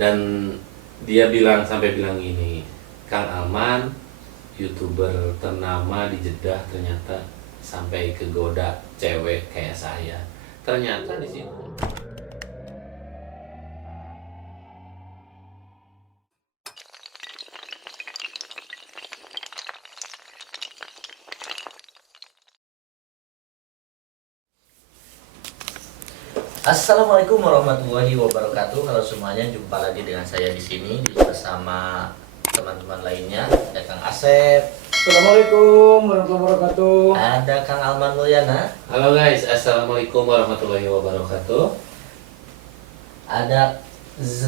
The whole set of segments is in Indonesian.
Dan dia sampai bilang gini, Kang Alman, YouTuber ternama di Jeddah, ternyata sampai kegoda cewek kayak saya. Ternyata di situ. Assalamualaikum warahmatullahi wabarakatuh. Halo semuanya, jumpa lagi dengan saya di sini bersama teman-teman lainnya. Ada Kang Asep. Assalamualaikum warahmatullahi wabarakatuh. Ada Kang Alman Mulyana. Halo guys, assalamualaikum warahmatullahi wabarakatuh. Ada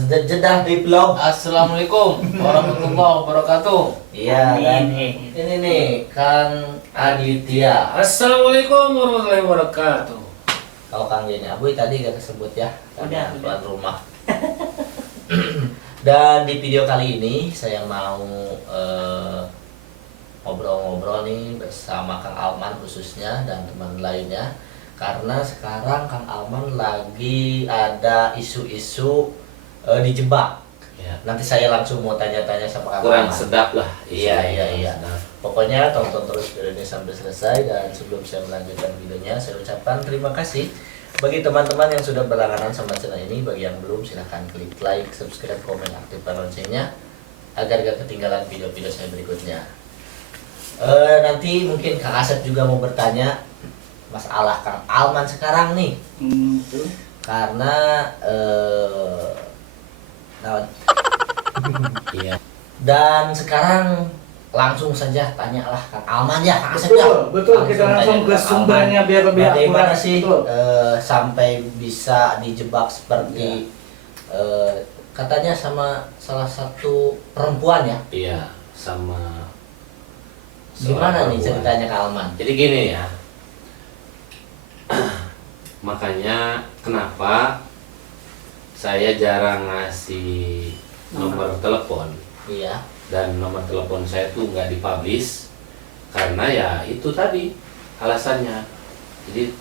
Jeddah di vlog. Assalamualaikum warahmatullahi wabarakatuh. Iya, dan ini nih Kang Aditya. Assalamualaikum warahmatullahi wabarakatuh. Kalau Kang Yeni Abuy tadi gak kesebut ya, karena Udah. tuan rumah. Dan di video kali ini saya mau ngobrol-ngobrol nih bersama Kang Alman khususnya dan teman lainnya, karena sekarang Kang Alman lagi ada isu-isu dijebak. Ya, Nanti saya langsung mau tanya-tanya sama Kang kurang Alman. sedap lah. Iya, isinya, iya, kurang iya. sedap. Pokoknya tonton terus video ini sampai selesai, dan sebelum saya melanjutkan videonya, saya ucapkan terima kasih bagi teman-teman yang sudah berlangganan sama channel ini. Bagi yang belum, silahkan klik like, subscribe, komen, aktifkan loncengnya agar gak ketinggalan video-video saya berikutnya. Nanti mungkin Kang Asep juga mau bertanya masalah Kang Alman sekarang nih, Betul. karena nah, Iya. dan sekarang langsung saja tanyalah Kang Alman ya, Kang Asep ya. Betul. Kita langsung ke tanya Kang sumbernya Alman. biar lebih Bagaimana akurat. sih Betul. sampai bisa dijebak seperti katanya sama salah satu perempuan ya? Iya, sama Gimana seorang nih perempuan. ceritanya Kang Alman? Jadi gini ya. Makanya kenapa saya jarang ngasih nomor telepon, Iya. dan nomor telepon saya tuh nggak dipublish karena ya itu tadi alasannya. Jadi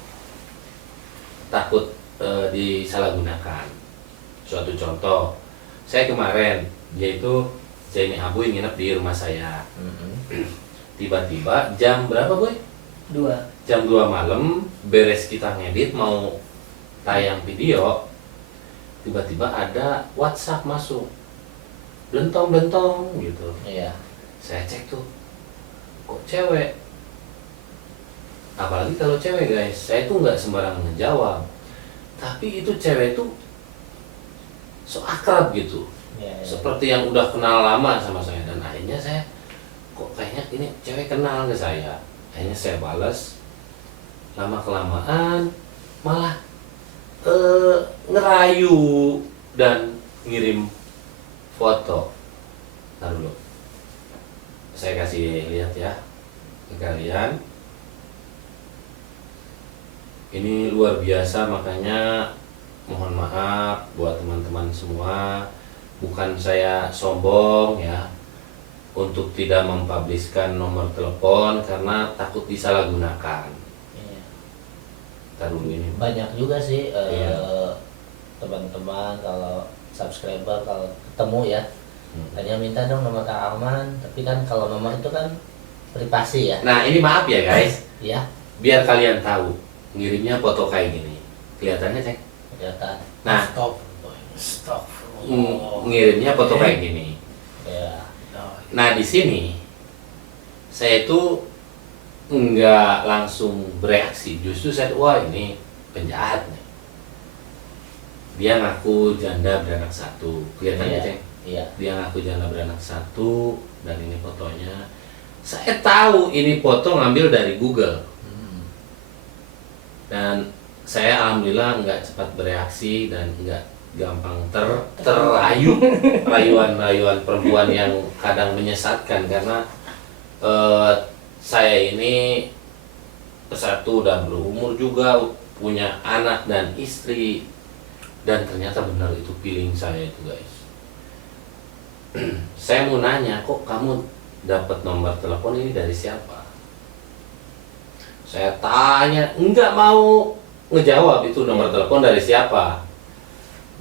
takut disalahgunakan. Suatu contoh, saya kemarin yaitu Jenny Abu yang nginep di rumah saya. Tiba-tiba jam berapa boy? 2. Jam 2 malam beres kita ngedit mau tayang video, tiba-tiba ada WhatsApp masuk, blentong gitu. Iya. Saya cek tuh, kok cewek. Apalagi kalau cewek guys, saya tuh nggak sembarangan ngejawab, tapi itu cewek tuh so akrab gitu, Iya, iya. seperti yang udah kenal lama sama saya. Dan akhirnya saya, kok kayaknya ini cewek kenal ke saya. Akhirnya saya balas, lama kelamaan malah ngerayu dan ngirim foto. Ntar dulu, saya kasih lihat ya ke kalian. Ini luar biasa, makanya mohon maaf buat teman-teman semua. Bukan saya sombong ya untuk tidak mempubliskan nomor telepon karena takut disalahgunakan. Iya. Ntar dulu ini. Banyak juga sih Iya. teman-teman kalau subscriber kalau ketemu ya, hanya minta dong nomor Kang Alman, tapi kan kalau nomor itu kan privasi ya. Nah ini maaf ya guys, Iya, biar kalian tahu, ngirimnya foto kayak gini. Kelihatannya cek. kelihatan. Nah, Stop. Stop. ngirimnya foto kayak gini. Ya. Nah di sini saya itu nggak langsung bereaksi, justru saya wah ini penjahat nih. Dia ngaku janda beranak satu, kelihatannya Iya. ceng. Iya. Dia ngaku janda beranak satu, dan ini fotonya. Saya tahu ini foto ngambil dari Google, dan saya alhamdulillah nggak cepat bereaksi dan nggak gampang terayu rayuan perempuan yang kadang menyesatkan. Karena saya ini satu udah berumur juga, punya anak dan istri, dan ternyata benar itu feeling saya itu guys. Saya mau nanya, kok kamu dapat nomor telepon ini dari siapa? Saya tanya, nggak mau ngejawab itu nomor telepon dari siapa.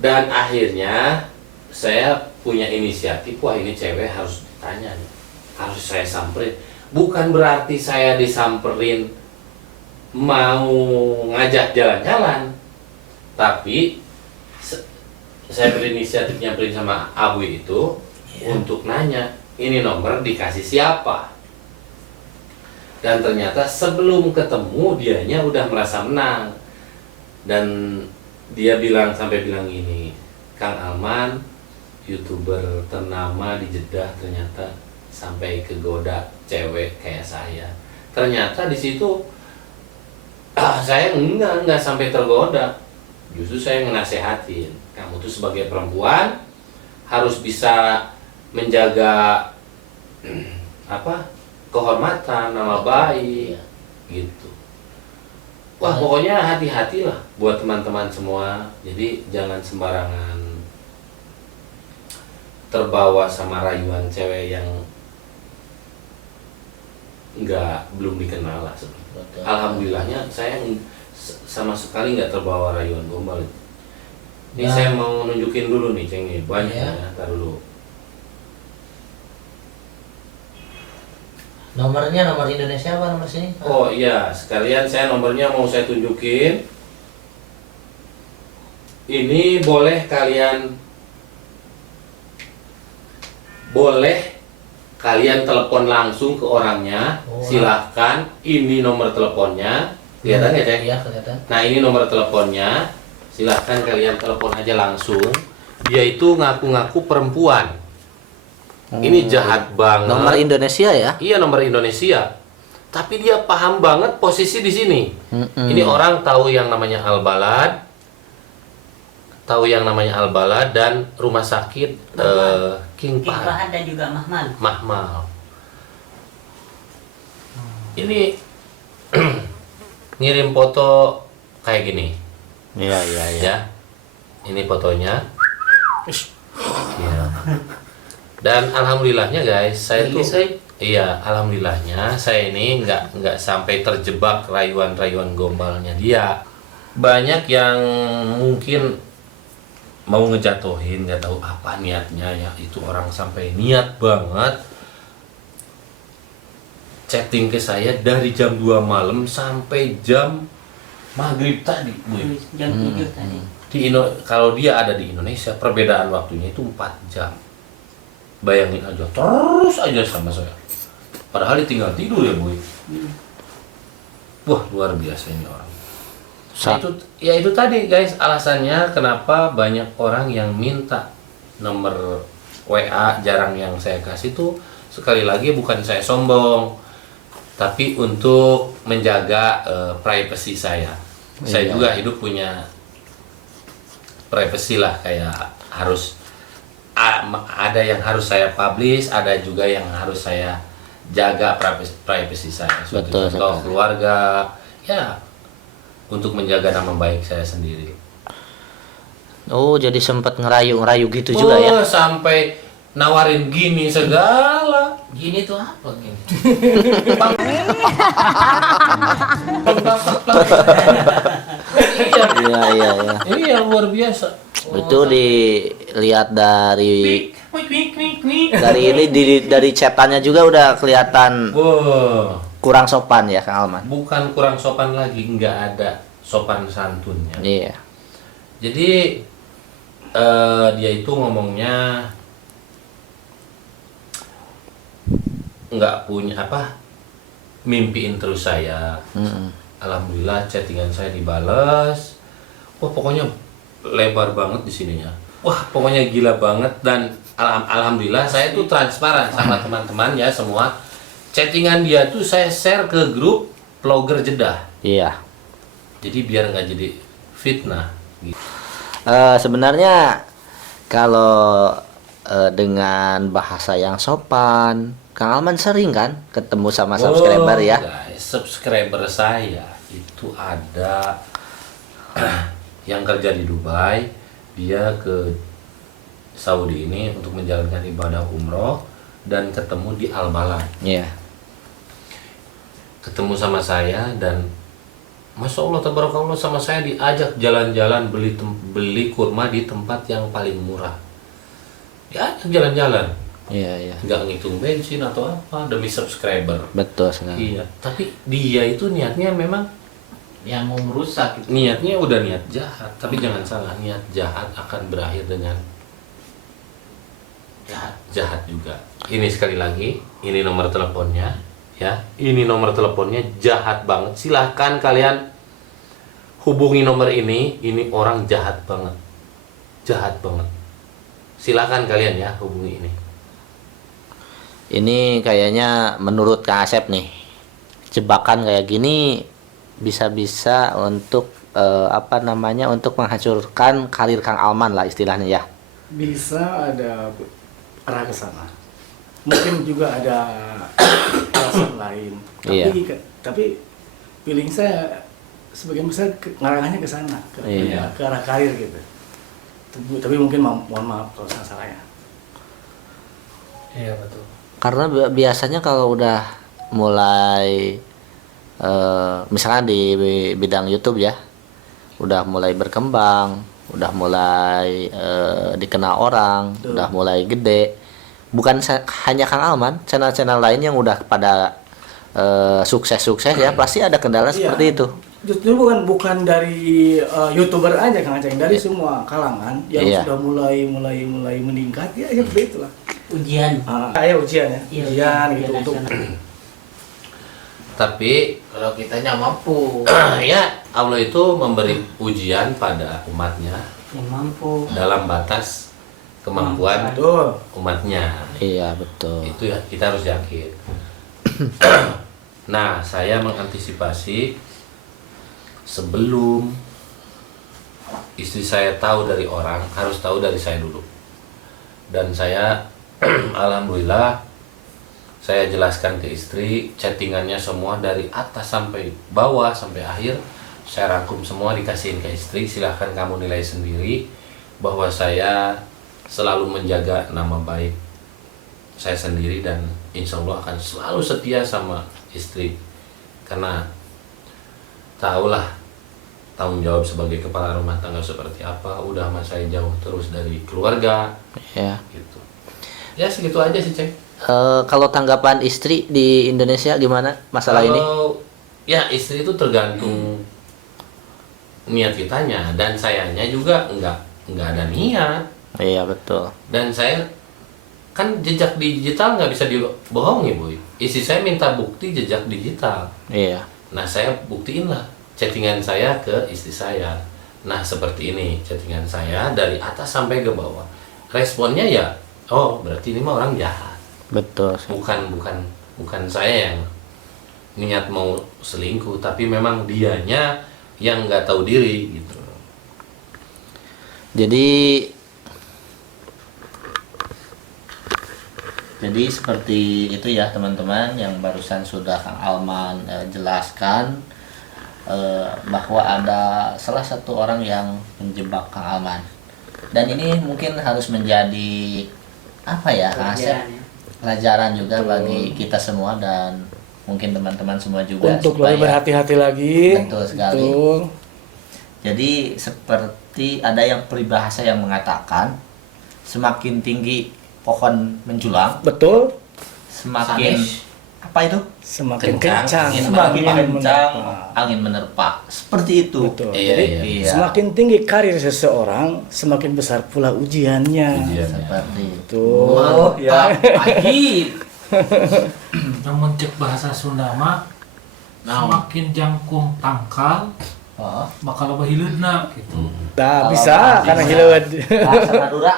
Dan akhirnya saya punya inisiatif, wah ini cewek harus ditanya nih, harus saya samperin. Bukan berarti saya disamperin mau ngajak jalan-jalan, tapi saya berinisiatif nyamperin sama Abu itu untuk nanya, ini nomor dikasih siapa? Dan ternyata sebelum ketemu dianya udah merasa menang. Dan dia sampai bilang ini, Kang Alman, YouTuber ternama di Jeddah, ternyata sampai kegoda cewek kayak saya. Ternyata di situ saya enggak sampai tergoda. Justru saya ngenasehatin, kamu tuh sebagai perempuan harus bisa menjaga kehormatan, nama baik, gitu. Wah, pokoknya hati-hatilah buat teman-teman semua. Jadi jangan sembarangan terbawa sama rayuan cewek yang belum dikenal lah. Alhamdulillahnya saya sama sekali nggak terbawa rayuan gombal. Ini saya mau nunjukin dulu nih, Ceng, nih banyak ya. Taruh dulu. Nomornya nomor Indonesia apa nomor sini? Oh iya, sekalian saya nomornya mau saya tunjukin. Ini boleh kalian telepon langsung ke orangnya. Silahkan, ini nomor teleponnya. Kelihatan ya, Cek? Iya, kelihatan. Nah, ini nomor teleponnya. Silahkan kalian telepon aja langsung. Dia itu ngaku-ngaku perempuan. Ini jahat banget. Nomor Indonesia ya? Iya, nomor Indonesia. Tapi dia paham banget posisi di sini. Ini orang tahu yang namanya Al-Balad, dan rumah sakit King Fahad dan juga Mahmal. Ini ngirim foto kayak gini. Iya. Ya. Ini fotonya. Ya. Dan alhamdulillahnya guys, alhamdulillahnya saya ini nggak sampai terjebak rayuan gombalnya dia. Banyak yang mungkin mau ngejatuhin, nggak tahu apa niatnya ya. Itu orang sampai niat banget chatting ke saya dari jam 2 malam sampai jam maghrib tadi, Bu. Jam 7 tadi. Kalau dia ada di Indonesia, perbedaan waktunya itu 4 jam. Bayangin aja, terus aja sama saya. Padahal dia tinggal tidur ya, Bu. Wah, luar biasa ini orang. Itu tadi guys, alasannya kenapa banyak orang yang minta nomor WA, jarang yang saya kasih tuh. Sekali lagi bukan saya sombong, tapi untuk menjaga privasi saya. Saya juga hidup punya privasi lah, kayak harus ada yang harus saya publish, ada juga yang harus saya jaga privasi saya. Betul, Contoh keluarga, ya untuk menjaga nama baik saya sendiri. Oh, jadi sempat ngerayu gitu juga ya? Sampai nawarin gini segala. Gini tuh apa gini? Iya. Iya, luar biasa. Itu dilihat dari dari chatannya juga udah kelihatan kurang sopan ya, Kang Alman. Bukan kurang sopan lagi, nggak ada sopan santunnya. Iya. Jadi dia itu ngomongnya nggak punya mimpiin terus saya. Alhamdulillah chattingan saya dibales. Wah, pokoknya lebar banget di sininya. Wah, pokoknya gila banget. Dan alhamdulillah saya tuh transparan sama teman-teman ya semua. Chattingan dia tuh saya share ke grup vlogger Jeddah. Iya. Jadi biar nggak jadi fitnah. Sebenarnya kalau dengan bahasa yang sopan, Kang Alman sering kan ketemu sama subscriber ya? Guys, subscriber saya itu ada yang kerja di Dubai, dia ke Saudi ini untuk menjalankan ibadah umroh dan ketemu di Al-Balad. Iya. Ketemu sama saya dan Masya Allah, tabarakallah, sama saya diajak jalan-jalan beli kurma di tempat yang paling murah. Ya jalan-jalan, Iya. nggak ngitung bensin atau apa demi subscriber. Betul sekali. Iya, tapi dia itu niatnya memang Yang mau merusak gitu. niatnya udah niat jahat, tapi jangan salah, niat jahat akan berakhir dengan jahat juga. Ini sekali lagi, ini nomor teleponnya, ya. Ini nomor teleponnya jahat banget. Silahkan kalian hubungi nomor ini orang jahat banget. Jahat banget. Silahkan kalian ya hubungi ini. Ini kayaknya menurut Kang Asep nih, jebakan kayak gini bisa-bisa untuk untuk menghancurkan karir Kang Alman lah istilahnya ya. Bisa ada arah ke sana. Mungkin juga ada alasan lain. Iya. Tapi feeling saya sebagian besar ngarangannya ke sana, Iya. ke arah karir gitu. Tapi mungkin mohon maaf kalau salah ya. Iya betul. Karena biasanya kalau udah mulai misalnya di bidang YouTube ya, udah mulai berkembang, udah mulai dikenal orang, Betul. udah mulai gede. Bukan hanya Kang Alman, channel-channel lain yang udah pada sukses-sukses ya, pasti ada kendala seperti itu. Justru bukan dari YouTuber aja Kang Aceng, dari Iya. semua kalangan yang Iya. sudah mulai meningkat ya seperti itulah. Ujian. Ujian ya. Iya, Ujian ujian gitu untuk nasional. Tapi Kalau kitanya mampu. ya Allah itu memberi ujian pada umatnya Yang mampu. dalam batas kemampuan betul. umatnya. Iya betul. Itu ya kita harus yakin. Nah, saya mengantisipasi sebelum istri saya tahu dari orang, harus tahu dari saya dulu. Dan saya alhamdulillah saya jelaskan ke istri, chattingannya semua dari atas sampai bawah sampai akhir saya rangkum semua, dikasihin ke istri. Silahkan kamu nilai sendiri bahwa saya selalu menjaga nama baik saya sendiri dan insya Allah akan selalu setia sama istri, karena tahulah tanggung jawab sebagai kepala rumah tangga seperti apa. Udah mas saya jauh terus dari keluarga Ya. gitu. Ya segitu aja sih Ceng. Kalau tanggapan istri di Indonesia gimana masalah ini? Kalau ya istri itu tergantung niat kitanya, dan sayanya juga nggak ada niat. Iya betul. Dan saya kan jejak digital nggak bisa dibohongi boy. Istri saya minta bukti jejak digital. Iya. Nah saya buktiin lah chattingan saya ke istri saya. Nah seperti ini chattingan saya dari atas sampai ke bawah. Responnya ya, oh berarti ini mah orang jahat. Betul. Bukan saya yang niat mau selingkuh, tapi memang dianya yang nggak tahu diri gitu. Jadi seperti itu ya teman-teman yang barusan sudah Kang Alman jelaskan bahwa ada salah satu orang yang menjebak Kang Alman. Dan ini mungkin harus menjadi apa ya Kang Asep? Pelajaran ya. Pelajaran juga bagi kita semua dan mungkin teman-teman semua juga untuk lebih berhati-hati lagi. Betul sekali. Betul. Jadi seperti ada yang peribahasa yang mengatakan semakin tinggi pohon menjulang, Betul. semakin Sanes. apa itu? Semakin Kencang, kencang, Semakin kencang menerpa. angin menerpa. Seperti itu. Betul. Iya, Jadi iya. semakin tinggi karir seseorang, semakin besar pula ujiannya. Ujiannya. Seperti itu. Tuh, ya. Pagi. Namun cek bahasa Sunda mah semakin jangkung tangkal Oh, bakal loba hileudna gitu. Nah, Kalau bisa bahasa karena Indonesia. hileud. bahasa Madura.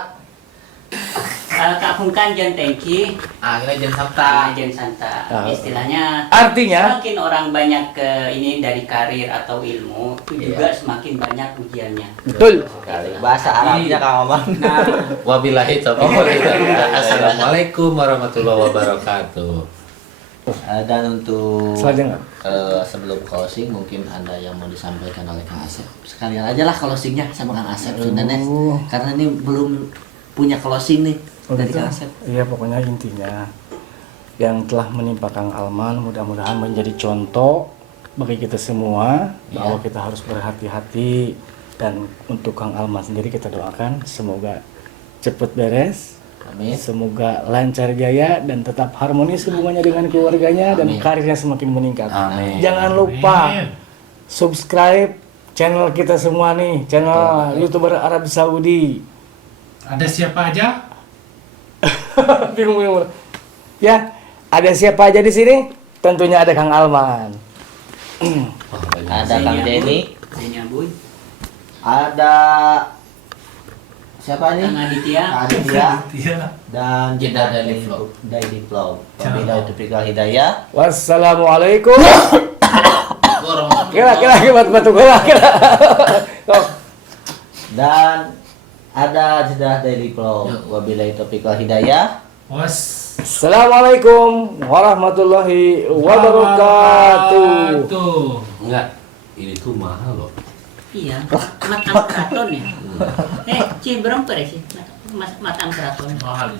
Kapungkan jan tengki, Akhirnya jangan sabta. jan santa. Ah. Istilahnya Artinya semakin orang banyak ke ini dari karir atau ilmu, itu juga semakin banyak ujiannya. betul. Sekali. Bahasa Arabnya Kang Omar. Nah, Wabillahi taufiq wal hidayah. Assalamualaikum warahmatullahi wabarakatuh. Dan untuk Selanjutnya. sebelum closing mungkin ada yang mau disampaikan oleh Kang Asep. Sekalian aja lah closingnya sama Kang Asep Sundanes. Karena ini belum punya closing nih dari Betul. Kang Asep. Iya, pokoknya intinya yang telah menimpa Kang Alman mudah-mudahan menjadi contoh bagi kita semua bahwa kita harus berhati-hati, dan untuk Kang Alman sendiri kita doakan semoga cepat beres Amin. Semoga lancar jaya dan tetap harmonis hubungannya dengan keluarganya dan Amin. karirnya semakin meningkat. Amin. Jangan lupa subscribe channel kita semua nih, channel YouTuber Arab Saudi. Ada siapa aja? Bingung. Ya, ada siapa aja di sini? Tentunya ada Kang Alman. Wah, banyak. Ada Kang Denny, Zenya Boy, ada siapa nih? Kang Aditya, Kang Aditya Iya. dan Jeddah Daily Vlog. Daily Vlog. Wabillahi taufiq wal hidayah. Wassalamualaikum. Warahmatullahi Kira batu bola kira. Oh. Dan ada Jeddah Daily Vlog. Wabillahi taufiq wal hidayah. Assalamualaikum warahmatullahi wabarakatuh. Enggak, ini tuh mahal loh. iya, matang keraton ya. Ciberem pada sih, matang keraton. Mahal.